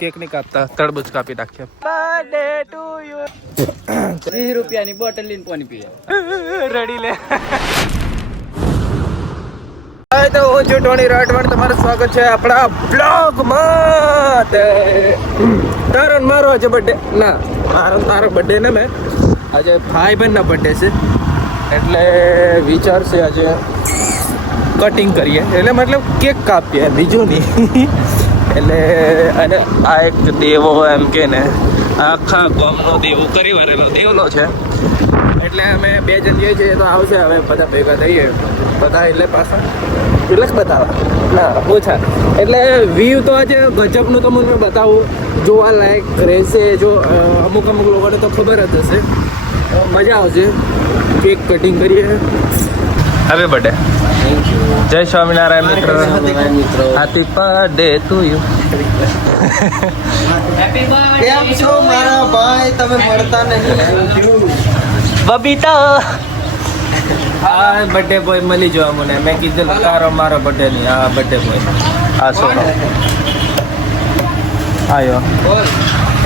Cake નહીં કાપતા, તરબૂચ કાપી નાખ્યા. Birthday to you. 30 રૂપિયાની બોટલ લઈને પાણી પીએ. રડી લે. હાય તો હું છું ટોની રાઠવાડ, તમારું સ્વાગત છે આપણા બ્લોગમાં. તારો મારો આજે બર્થડે ના, તારો બર્થડે ને મેં આજે ભાઈ બહેનના બર્થડે છે એટલે વિચાર છે આજે કટિંગ કરીએ, એટલે મતલબ કેક કાપીએ, બીજું નહીં. એટલે અને આ એક દેવો એમ કે ને આખા ગામનો દેવો કરી વારેલો દેવલો છે, એટલે અમે 2 જણ જઈએ છીએ તો આવશે. હવે બધા ભેગા થઈએ બધા, એટલે પાછા તિલક બતાવવા ના ઓછા, એટલે વ્યૂ તો આજે ગજબનું તમને બતાવું, જોવા લાયક રહેશે. જો અમુક લોકોને તો ખબર જ હશે, મજા આવશે. કેક કટિંગ કરીએ. હવે બર્થડે. જય સ્વામિનારાયણ મિત્રો. Happy birthday to you. કેમ છો મારા ભાઈ, તમે મળતા નહીં. બબીતા આ બર્થડે બોય મળી જવા મને. મેં કીધું તારો મારો બર્થડે નહીં, આ બર્થડે બોય આ સોનો આયો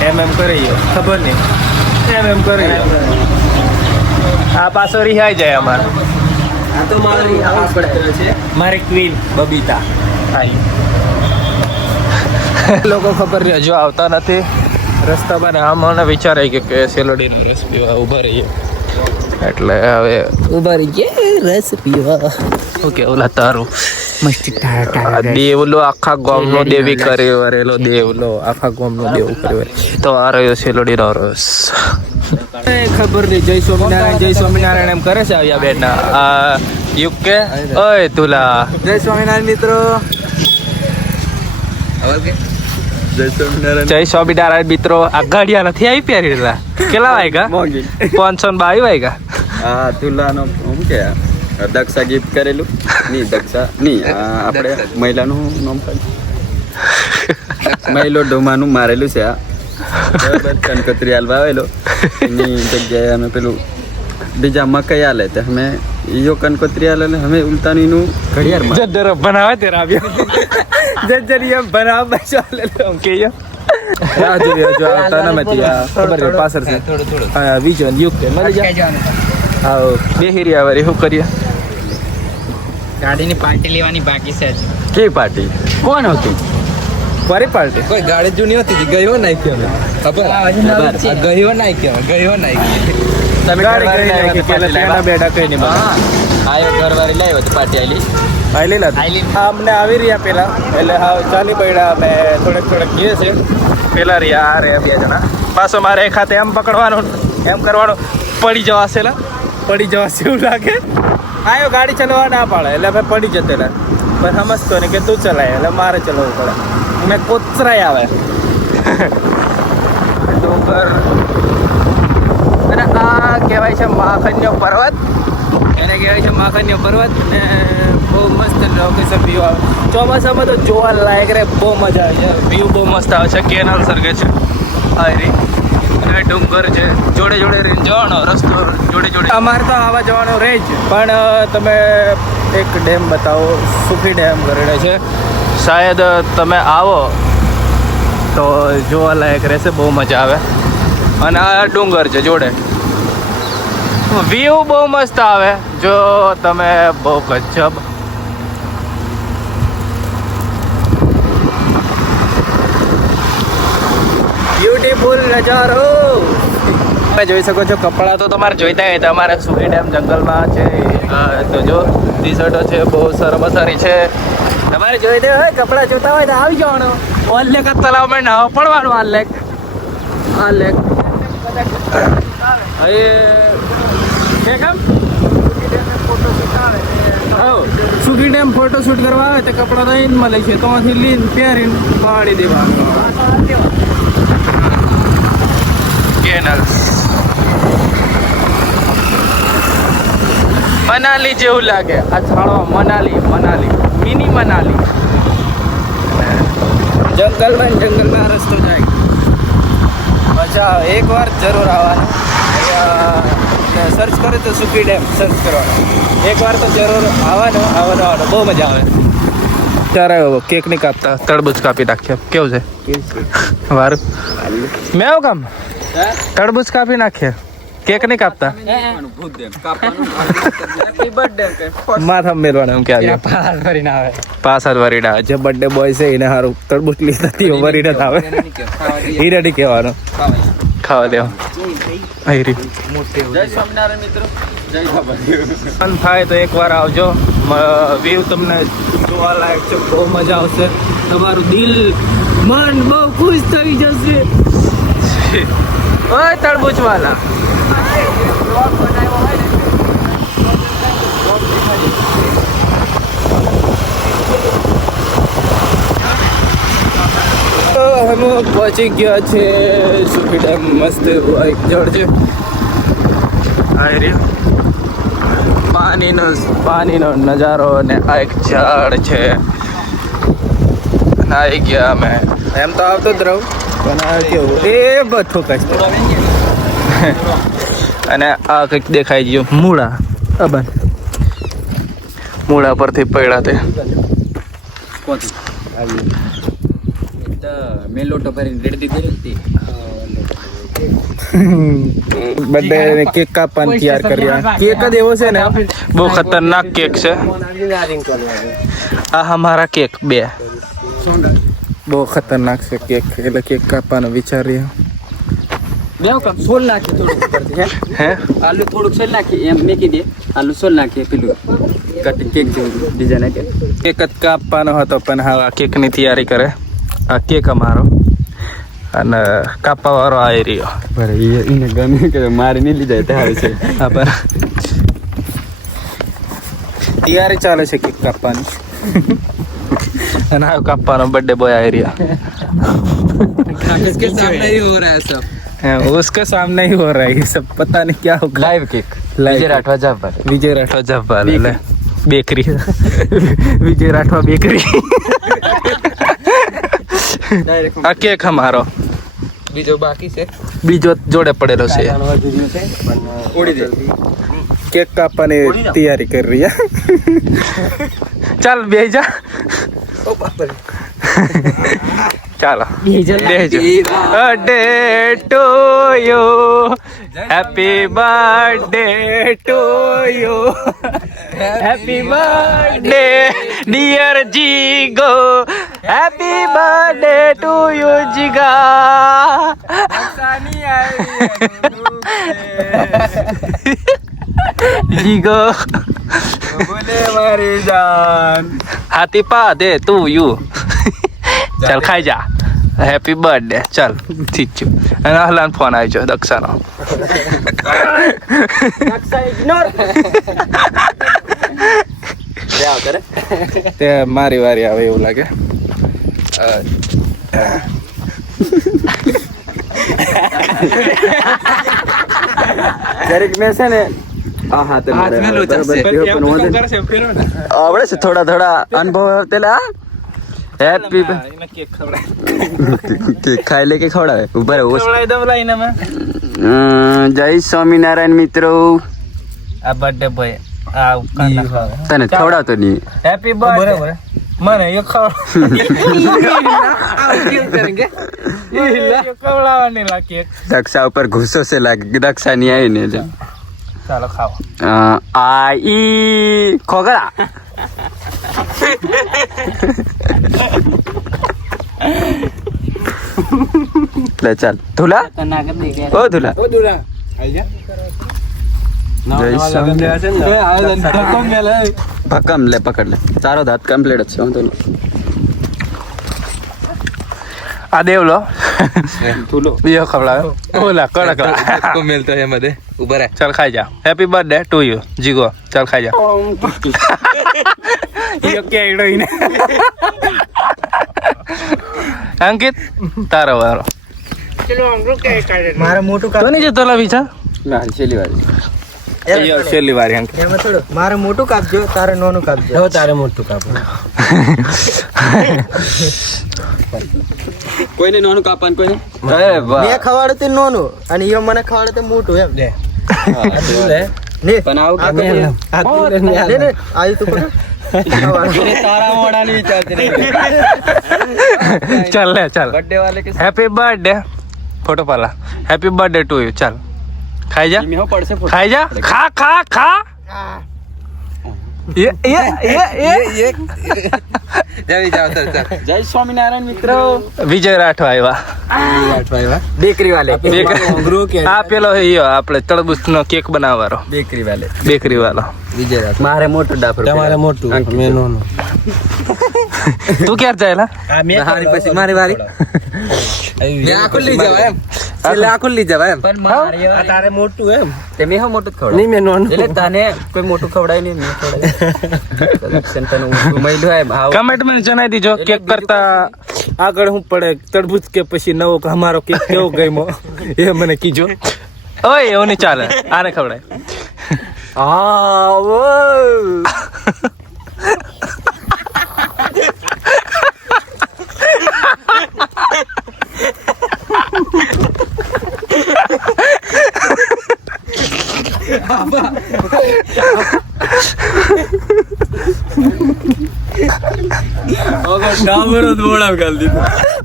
એમ કરી ગયો, ખબર નહીં એમ કરી ગયો. આ પાછો રિહાઈ જાય અમારે. આ તો મારી હાઉસ બર્થડે છે, મારી ક્વીન બબીતા લોકો ખબર નહીં હજુ આવતા નથી રસ્તા પર. આમાં વિચારે કે સેલોડીનો રસ પીવા ઊભા રહીએ, એટલે હવે ઊભા રહીએ રસ પીવા. ઓકે ઓલા તારું દેવલો આખા ગામનો દેવી કરી વરેલો દેવલો, આખા ગામનો દેવું કરી તો આ રહ્યો સેલોડીનો રસ. ખબર નહીં. જય સ્વામિનારાયણ જય સ્વામિનારાયણ એમ કરે છે આવ્યા બેન આ યુકે. ઓય તુલા જય સ્વામિનારાયણ મિત્રો. જય સ્વામિનારાયણ મિત્રો. આ ગાડિયા નથી આવી પહેરેલા. કેટલા વાગ્યા? 522 વાગ્યા. હા તુલાનો શું કે દક્ષા ગિફ્ટ કરેલું નહીં, દક્ષા નહીં, આપણે મહિલાનું નામ મહિલો ડોમાનું મારેલું છે. આ બરાબર કંકોત્રી હાલવા આવેલો એની જગ્યાએ અમે પેલું બીજા મકઈ હાલે તો અમે ઈયો કંકોત્રી હાલે અમે ઉલતાનીનું ઘડિયાળ જદ્દર બનાવે તે રાવ્યા જજરિયા બનાવ ચાલે એમ કે રાજુ જો આવતા ન મતી આ ખબર છે પાછળ છે થોડું હા વિજન યુકે મળી જાય. આવો બેહિરિયા વારી શું કરીએ? ગાડીની પાર્ટી લેવાની બાકી છે. કે પાર્ટી કોણ હતી? મારી પાર્ટી કોઈ ગાડી જૂની હતી, ગયો નાખી અમે ખબર ગયો નાખી તમે ગાડી નાખી પેલા તેના બેડા કઈ નહીં આયો ઘરવાળી લાવ્યો તો પાર્ટી આલી અમને આવી રહ્યા પેલા, એટલે હા ચાલી પડ્યા. અમે થોડેક ગઈએ છે પેલા રહ્યા આ રહ્યા 2 જણા. પાછો મારે એક હાથે એમ પકડવાનું એમ કરવાનું, પડી જવાશે એવું લાગે. આયો ગાડી ચલાવવા ના પાડે એટલે અમે પડી જતેલા, પણ સમજતો ને કે તું ચલાય એટલે મારે ચલાવવું પડે. મેં કોચરાય આવે ડુંગર અને આ કહેવાય છે માખણ્યો પર્વત. એને કહેવાય છે માખણ્યો પર્વત ને બહુ મસ્ત લોકેશન વ્યૂ આવે. ચોમાસામાં તો જોવા લાયક રે, બહુ મજા આવે છે. વ્યૂ બહુ મસ્ત આવે છે. કેનાલ સર્ગે છે આયરી અને ડુંગર છે, જોડે રહીને જવાનો રસ્તો જોડે. અમારે તો આવવા જવાનો રહે જ, પણ તમે એક ડેમ બતાવો, સુખી ડેમ કરીને છે. શાયદ તમે આવો તો જોવા લાયક રહેશે, બહુ મજા આવે. અને આ ડુંગર છે જોડે, વ્યૂ બહુ મસ્ત આવે. જો તમે બહુ ગજબ બ્યુટીફુલ નજારો તમે જોઈ શકો છો. કપડાં તો તમારે જોઈતા હોય તો અમારે સુખી ડેમ જંગલમાં છે. તો જો ટી શર્ટો છે બહુ સારી છે. તમારે જોઈ દે હોય કપડાં જોતા હોય તો આવી જવાનું. ઓલ્લેક તલાવમાં નાવા પડવાનું. આ લેક સુખી ડેમ ફોટોશૂટ કરવા આવે તો કપડાં તો અહીં મળે છે, તો અહીંથી લીન પહેરીને પાડી દેવાનું. કેનલ મનાલી જેવું લાગે આ છાણવા. મનાલી મિની મનાલી. જંગલમાં રસ્તો જાય. મજા આવે. એકવાર જરૂર આવવાનું. સર્ચ કરો તો સુખી ડેમ સર્ચ કરવાનો. એકવાર તો જરૂર આવવાનો બહુ મજા આવે. ત્યારે કેક નહીં કાપતા, તરબૂચ કાપી નાખીએ. કેવું છે વારું? મેં આવું કામ તરબૂચ કાપી નાખીએ, કેક નહીં કાપતા. માથા મેળવાના એમ કે આજે પાછા વરીડા જે બર્થડે બોય છે એને સારું તરબૂચ લીધા તેઓ વરીડા જ આવે. હીરે નહીં કહેવાનું, ખાવા દેવા. પણ થાય તો એકવાર આવજો, વ્યૂ તમને જોવા લાયક છે, બહુ મજા આવશે, તમારું દિલ મન બહુ ખુશ થઈ જશે. ઓય તરબૂચ વાલા, हम पहुंची गया છે સુખી ડેમ. મસ્ત એક જળ છે, પાણીનો નજારો, અને આ એક ઝાડ છે. આવી ગયા અમે, એમ તો આવતો જ રહું પણ આ કેવું એ બધું કચ્છ. અને આ કંઈક દેખાઈ ગયું મૂળા, અબન મૂળા પરથી પડ્યા તે. મેં લોટો ભરીને રેડી દીધી. બર્થડે કેક કાપવાની તૈયાર કરી રહ્યા. કેક જ એવો છે ને, બહુ ખતરનાક કેક છે આ અમારા કેક. બે બહુ ખતરનાક છે કેક, એટલે કેક કાપવાનો વિચાર રહ્યો. સોલ નાખી થોડુંક ઉપરથી, હે આલુ થોડુંક સોલ નાખી એમ મેકી દે. આલુ સોલ નાખીએ પેલું કટિંગ કેક જેવું ડિઝાઇન આપે. કેક જ કાપવાનો હતો પણ હા કેકની તૈયારી કરે. આ કેક અમારો અને કાપવા વાળો આવી રહ્યો. એને ગમે કે મારી નહીં લીધા ત્યારે છે. હા પર તૈયારી ચાલે છે કેક કાપવાની. અને આ કાપવાનો બર્થડે બોય આવી રહ્યા. उसके सामने ही हो रहा है सब. उसके सामने ही हो रहा है ये सब, पता नहीं क्या होगा. લાઈવ કેક વિજય રાઠવા જાપર. વિજય રાઠવા જબ્બાલ એટલે બેકરી. વિજય રાઠવા બેકરી. આ કેક અમારો, બીજો બાકી છે, બીજો જોડે પડેલો છે. ઉડી દે. કેક કાપવાની તૈયારી કરી રહ્યા. ચાલ બે જા, ચાલો બેજો. Birthday to you, happy birthday to you, happy birthday dear Jigo, happy birthday to you Jiga. Jigo બોલે મારી જાન. હાથી પા દે તું યુ. ચાલ ખાઈ જા, હેપી બર્થડે. ચાલ ઠીક છે. અને હલાન ફોન આવી ગયો દક્ષાનો. તે મારી વારી આવે એવું લાગે. દરેક મેં છે ને આ હાથે આવડે છે થોડા થોડા અનુભવ પેલા. હેપી કેક ખાઈ લે કે ખવડાવે ઉભા રહે. જય સ્વામિનારાયણ મિત્રો. આ બર્થડે બોય આ તને ખવડાવતો નહીં. Happy birthday. મને એ ખવડાવવાની લાગે. દક્ષા ઉપર ગુસ્સો છે લાગે. દક્ષા ની આવી ને ચાલો ખાઓ. આઈ ખોગરા. લે ચાલ ધુલા. ઓ ધુલા. જય સ્વામિનારાયણ. ભકમ લે પકડ લે. ચારો દાંત કમ્પ્લીટ જ છે. હું તો આ દેવ લો બીજો ખવડાવે. ઓલા કડક मिलता है मधे ऊपर है. ચાલ ખાઈ જા. Happy birthday to you Jigo. ચાલ ખાઈ જા. અંકિત તારો વારો. મારે મોટું તો નહીં જતો લા બીજા. ના છેલ્લી વાર. છેલ્લી વારી અંકિત. એમાં થોડું મારે મોટું કાપજો, તારે નાનું કાપજો. હવે તારે મોટું કાપો. કોઈને નાનું કાપવાનું કોઈને. અરે વાહ. મેં ખવાડું તે નાનું અને એ મને ખવાડે તે મોટું એમ. લે ને પણ આવું આ તો કાપે. લે ને આવી તું પકડ. तारा मोड़ा नहीं विचारते नहीं चल ले चल बर्थडे वाले के हैप्पी बर्थडे फोटो पाला हैप्पी बर्थडे टू यू चल खाई जा में हो पड़ से खाई जा खा खा खा ये जय स्वामीनारायण मित्रों વિજય રાઠવા આવ્યા बेकरी वाले આ પેલો ઈયો આપણે તરબૂચનો કેક બનાવવાનો बेकरी वाले બેકરી વાળો विजय राठ मारे मोटू डाफर તમારે મોટું મેં નાનું. તું ક્યારે ચાલ્યા हारी पसी मारी वारी मैं आकुल ली जावा एम એટલે આકુલ લી જવા એમ પણ માર્યો આ તારે મોટું એમ તે મેં મોટું ખવડાવ નહીં મેં નાનું. એટલે તને કોઈ મોટું ખવડાય નહીં મેં ખવડાય તને મૈલું હે આવ કમેન્ટ માં જણાવી દીજો કેક કરતા આગળ હું પડે તરબૂચ કે પછી નવો કે અમારો કેક કેવો ગમ્યો એ મને કીજો ઓય એવું નહીં ચાલે આને ખવડાય ડાબરો દોડા ગાલ દીધો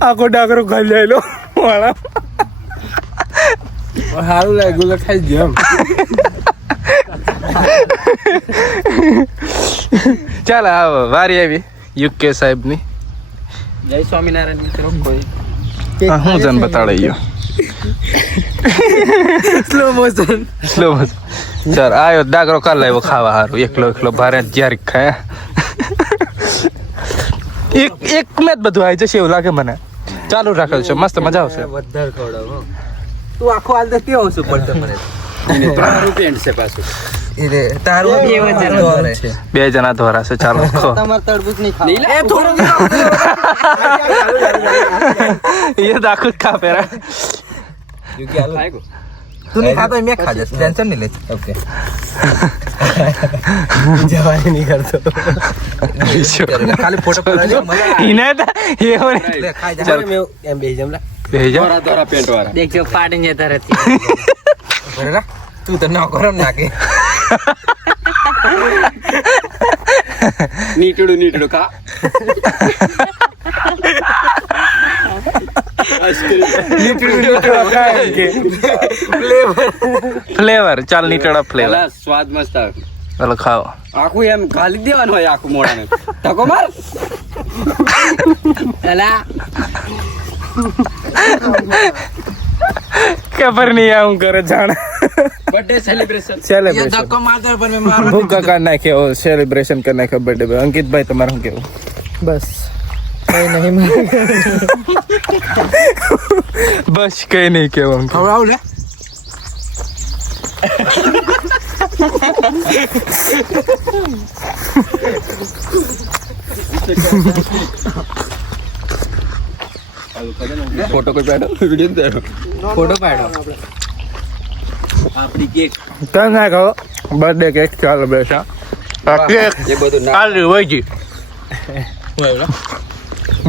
આખો ડાકરો ખાઈ લેલો વાળા સારું લાગ્યું એટલે ખાઈ ગયો એમ. ચાલ આવો વારી આવી યુકે સાહેબ ની જય સ્વામિનારાયણ મિત્રો કોઈ હું જન બતાડે ગયો સ્લો મોશન. સ્લો ચાલ આયો ડાકરો કાલ લાવ્યો ખાવા હારું એકલો એકલો ભારે જ્યારે ખાય એક મેં જ બધું આવી જશે એવું લાગે મને ચાલુ રાખેલ છે મસ્ત મજા આવશે વધારે ખવડાવો. તું આખો હાલ તો કેવો છું પડતો મને. એને 3 રૂપિયા છે પાછું એ તારું છે. બે જણા ધોરા છે ચાલો ખો તમારે તરબૂચ નહીં ખાવ. નહીં લે. એ થોડું એ દાખલ ખા પેરા યુકી હાલો. તું નહીં ખાતો મેં ખા જશે ટેન્શન નહીં લે. ઓકે જવાની નહીં કરતો. ખાલી ફોટો પડાવજો મજા આવે. ઇને તા એવો ને લે ખાઈ જા. મેં એમ બેહી જમલા. ભેજા દોરા દોરા પેન્ટ વાળા દેખજો પાડીને જતા રહેતી બરાબર તું તો ના કરો નાખે. નીટડું ખા ફ્લેવર ચાલ નીટડા ફ્લેવર પેલા સ્વાદ મસ્ત આવે ચાલો ખાઓ આખું એમ ગાલી દેવાનું હોય આખું મોઢાને ધક્કો માર અલા ખબર નહીં આવું કરે જાણ બર્થડે સેલિબ્રેશન સેલિબ્રેશન ધક્કો મારતો પણ મેં મારવા ભૂકા કાઢ નાખ્યો સેલિબ્રેશન કરી નાખ્યો બર્થડે પર અંકિતભાઈ તમારે શું કેવું બસ કઈ નહીં બસ કઈ નહીં કેવું અંકિત ખવડાવ લે. ફોટો કોઈ પાડો વિડિયો દેરો ફોટો પાડો. આપણી કેક કઈ ના ખાઓ બર્થડે કેક સેલિબ્રેશન આ કેક એ બધું ના આલી વૈજી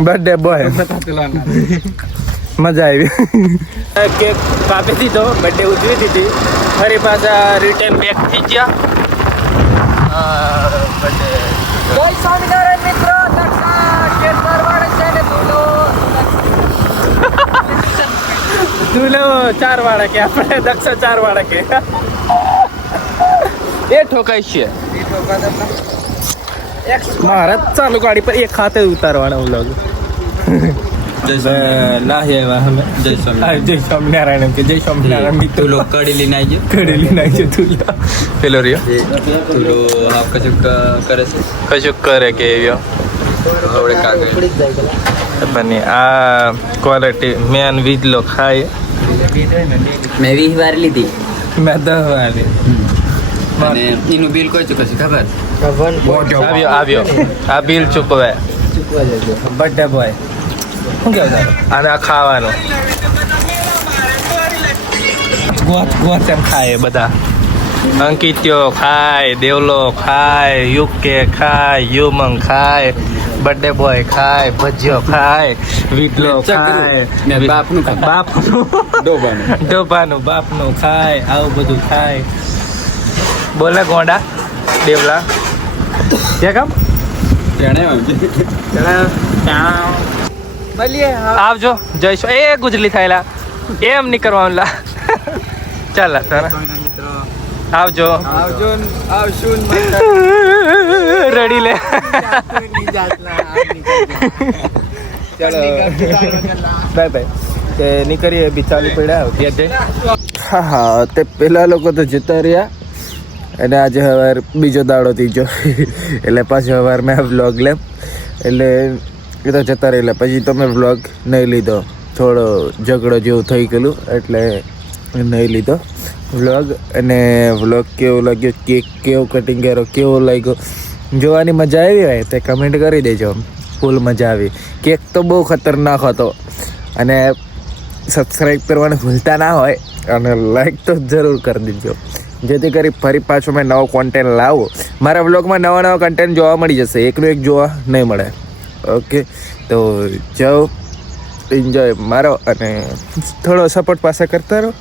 બર્થડે બોય મજા આવી કેક કાપી દીધો બર્થડે ઉજવી દીધી ફરી પાછા રિટર્ન બેક થઈ ગયા બર્થડે જય સ્વામિનારાયણ મિત્રો દક્ષા કેક પરવાડે છે ને તુલો 4 વાળા કે આપણે દક્ષા 4 વાળા કે એ ઠોકાય છે મારા ચાલુ ગાડી પર એક ખાતે ઉતારવાના હું લાગુ ના હે અમે જય સ્વામિનારાયણ જય સ્વામિનારાયણ કે જય સ્વામિનારાયણ મિત્રો તું લોग कड़ी लेने आइए કડેલી નાખી તું પેલો રહ્યો तू लो आपका जो करे से કશું કરે કે એવ્યો थोड़े कागज બની આ ક્વોલિટી મેન વીજલો ખાય મેં 20 વાર લીધી મેં 10 વાળી અને એનું બિલ કોઈ ચૂકવશે ખબર આવ્યો આ બિલ ચૂકવે બર્થડે બોય શું કેવું તારું અને આ ખાવાનું ગોત એમ ખાય બધા અંકિત્યો ખાય દેવલો ખાય યુકે ખાય યુમંગ ખાય બર્થડે બોય ખાય ભજીયો ખાય વીટલો ખાય બાપનું ખાય. બાપનું ડોબાનું બાપનું ખાય આવું બધું ખાય બોલે ગોંડા દેવલા क्या काम મળીએ આવજો જઈશું એ ગુજલી થયેલા એમ નહીં કરવાનું લા ચાલ તારા આવજો રેડી લે ચાલો બાય બાય તે નીકળીએ બિચારી પડ્યા હા તે પેલા લોકો તો જતા રહ્યા અને આજે સવાર બીજો દાડો ત્રીજો એટલે પાછો સવાર મેં વ્લોગ લેમ એટલે એ તો જતા રહેલા પછી તો મેં વ્લોગ નહીં લીધો થોડો ઝઘડો જેવું થઈ ગયેલું એટલે નહીં લીધો વ્લોગ અને વ્લોગ કેવો લાગ્યો કેક કેવો કટિંગ કર્યો કેવો લાગ્યો જોવાની મજા આવી હોય તે કમેન્ટ કરી દેજો ફૂલ મજા આવી કેક તો બહુ ખતરનાક હતો અને સબસ્ક્રાઈબ કરવાનું ભૂલતા ના હોય અને લાઈક તો જરૂર કરી દીજો જેથી કરી ફરી પાછો મેં નવો કોન્ટેન્ટ લાવું મારા વ્લોગમાં નવા કન્ટેન્ટ જોવા મળી જશે એકનું એક જોવા નહીં મળે ઓકે તો જાઓ એન્જોય મારો અને થોડો સપોર્ટ પાછા કરતા રહો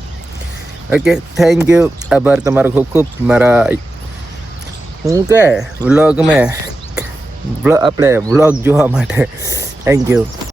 ઓકે થેન્ક યુ આભાર તમારો ખૂબ ખૂબ મારા હું કે વ્લોગ મેં આપણે વ્લોગ જોવા માટે થેન્ક યુ